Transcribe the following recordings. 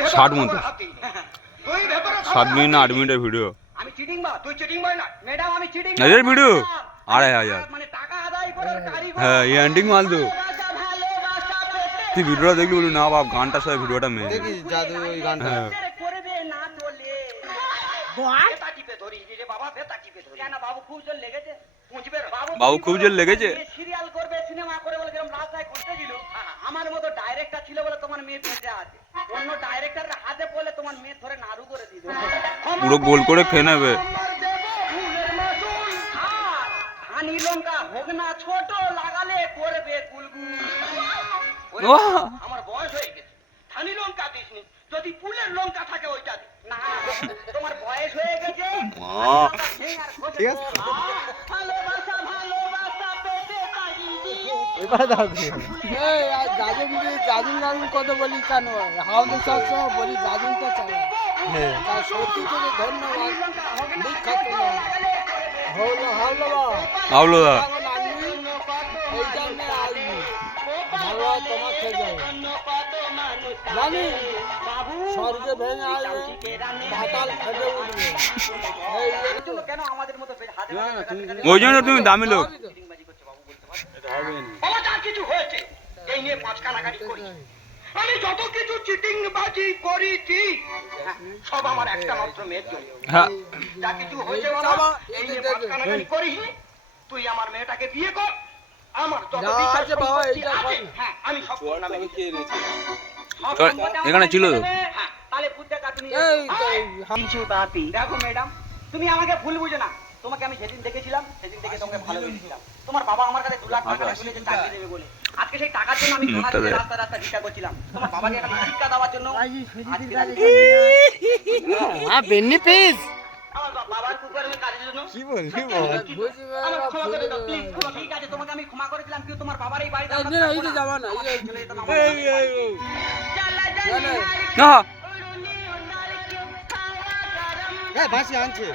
60 মতো 7 মিনিট না 8 মিনিটের ভিডিও। আমি চিটিং বা তুই চিটিং বল না ম্যাডাম, আমি চিটিং এর ভিডিও 2500 মানে টাকা আদায় করে কারিগর। হ্যাঁ এই এন্ডিং মাল তো তুই ভিডিওটা দেখলি বলি না বাপ গানটার সাথে ভিডিওটা মেয়ে দেখি জাদু ওই গানটা করবে না চলে বেতা টিপে ধরি রে বাবা, বেতা টিপে ধরি কেন বাবু খুব জোর লেগেছে পুঁছবে বাবু খুব জোর লেগেছে। সিরিয়াল করবে সিনেমা করে বলে যেরকম রাস্তায় করতে ছিল আমার মতো ডাইরেক্টর ছিল বলে তোমার মেয়ে বেঁচে আছে, অন্য ডাইরেক্টরের হাতে পড়লে তোমার মেয়ে ধরে নাড়ু করে দিবে, পুরো গোল করে খেয়ে নেবে। ধানি লঙ্কা হোক না ছোট লাগালে করবে গুলগুল। আমার বয়স হয়ে গেছে, ধানি লঙ্কা দিসনি, যদি ফুলের লঙ্কা থাকে ওইটা দে। না তোমার বয়স হয়ে গেছে ঠিক আছে ভালোবাসা ভালোবাসা পেতে তাগিদি। এবার দাও জাজুন কত বলি কেন হাওড়ে সবসময় বলি জাজুনটা চালা হ্যাঁ তার সত্যি করে ধন্যবাদ বিখ্যাত আউলো দা এই জন্যে আসবি ভালো তোমার খেয়ে যাবে জানি স্বর্গে ভেঙে আসবে পাতাল ফেটে উঠবে কেন আমাদের মতো ওই জন্য তুমি দামি লোক। বাবা যা কিছু হয়েছে এই নিয়ে পাঁচ কানাকানি করি, আমি যত কিছু চিটিং বাজি করেছি সব আমার একটা মাত্র মেয়ের জন্য। হ্যাঁ যা কিছু হয়েছে বাবা এই নিয়ে পাঁচ কানাকানি করিস, তুই আমার মেয়েটাকে বিয়ে কর, আমার যত বিচার সম্পত্তি আছে হ্যাঁ আমি সব নামে এখানে ছিল তো হ্যাঁ তাহলে বুদ্ধে কাটুনি। এই তো কিছু বাপি দেখো ম্যাডাম, তুমি আমাকে ভুল বুঝো না, তোমাকে আমি যেদিন দেখেছিলাম সেদিন থেকে তোমাকে ভালোবেসেছিলাম। তোমার বাবা আমার কাছে 2 লাখ টাকা তুলেছে চাকরি দেবে বলে, আজকে সেই টাকার জন্য আমি রাস্তা রাস্তা ভিক্ষা করছিলাম, তোমার বাবাকে আমি শিক্ষা দেওয়ার জন্য বেন্নি পিস আমার বাবার কুকুরের ওই কাজের জন্য কি বললি আমার ক্ষমা করে দাও প্লিজ, ঠিক আছে তোমাকে আমি ক্ষমা করেছিলাম, কিন্তু তোমার বাবার এই বাড়িতে আমরা এই যে যাবা না না হ্যাঁ বাসি আনছে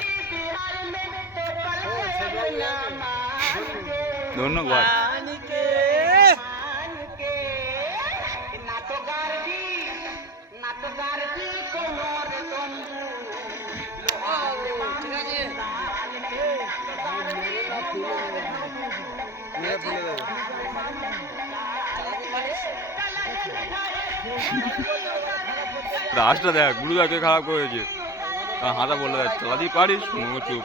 ধন্যবাদ। রাস্তা দেখ গুরুদাকে খারাপ করেছে, হাতা বলে যাচ্ছে চালাতে পারিস চুপ।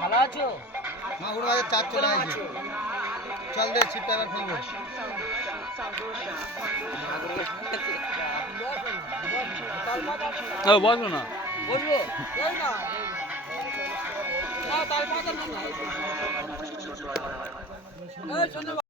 ভালো আছো মাগুর বাজে 4 চলে আসছে, চল দে ছিটটা এবার ফেলবো। বসো না বসবো না তার মাথা না